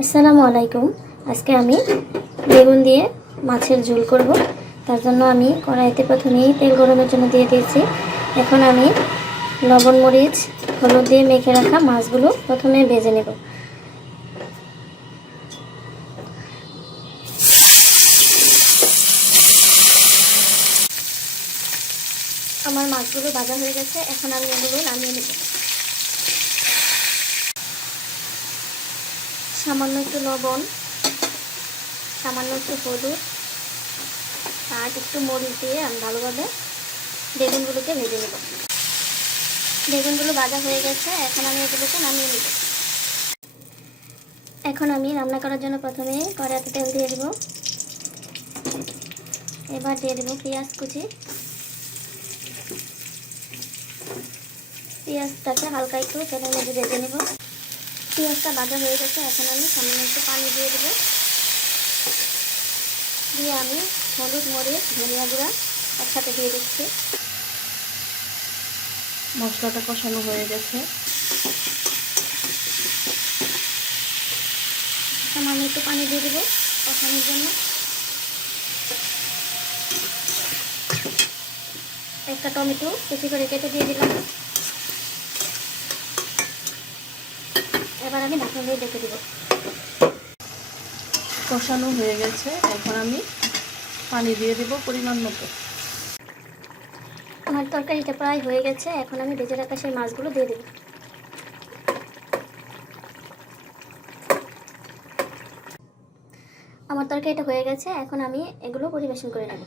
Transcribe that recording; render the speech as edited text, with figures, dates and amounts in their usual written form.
আসসালামু আলাইকুম। আজকে আমি বেগুন দিয়ে মাছের ঝোল করব। তার জন্য আমি কড়াইতে প্রথমেই তেল গরমের জন্য দিয়ে দিয়েছি। এখন আমি লবণ মরিচ হলুদ দিয়ে মেখে রাখা মাছগুলো প্রথমে ভেজে নেব। আমার মাছগুলো ভাজা হয়ে গেছে, এখন আমি এগুলো নামিয়ে নেব। সামান্য একটু লবণ, সামান্য একটু হলুদ আর একটু মরিচ দিয়ে আমি ভালোভাবে বেগুনগুলোকে ভেজে নেব। বেগুনগুলো ভাজা হয়ে গেছে, এখন আমি এগুলোকে নামিয়ে নেব। এখন আমি রান্না করার জন্য প্রথমে কড়াইতে তেল দিয়ে দেব। এবার দিয়ে দেব পেঁয়াজ কুচি। পেঁয়াজটাকে হালকা একটু তেলের মধ্যে ভেজে নেব। পেঁয়াজটা ভাজা হয়ে গেছে, এখন আমি সামান্য একটু পানি দিয়ে দেব। দিয়ে আমি হলুদ মরিচ ধনিয়া গুঁড়া একসাথে দিয়ে দিচ্ছি। মশলাটা কষানো হয়ে গেছে। সামান্য একটু পানি দিয়ে দেবো কষানোর জন্য। একটা টমেটো কুচি করে কেটে দিয়ে দিলাম। এবার আমি ঢাকনা দিয়ে ঢেকে দেবো। কষানো হয়ে গেছে, এখন আমি পানি দিয়ে দেব পরিমাণ মতো। আমার তরকারিটা প্রায় হয়ে গেছে, এখন আমি ভেজে রাখা সেই মাছগুলো দিয়ে দেবো। আমার তরকারিটা হয়ে গেছে, এখন আমি এগুলো পরিবেশন করে নেব।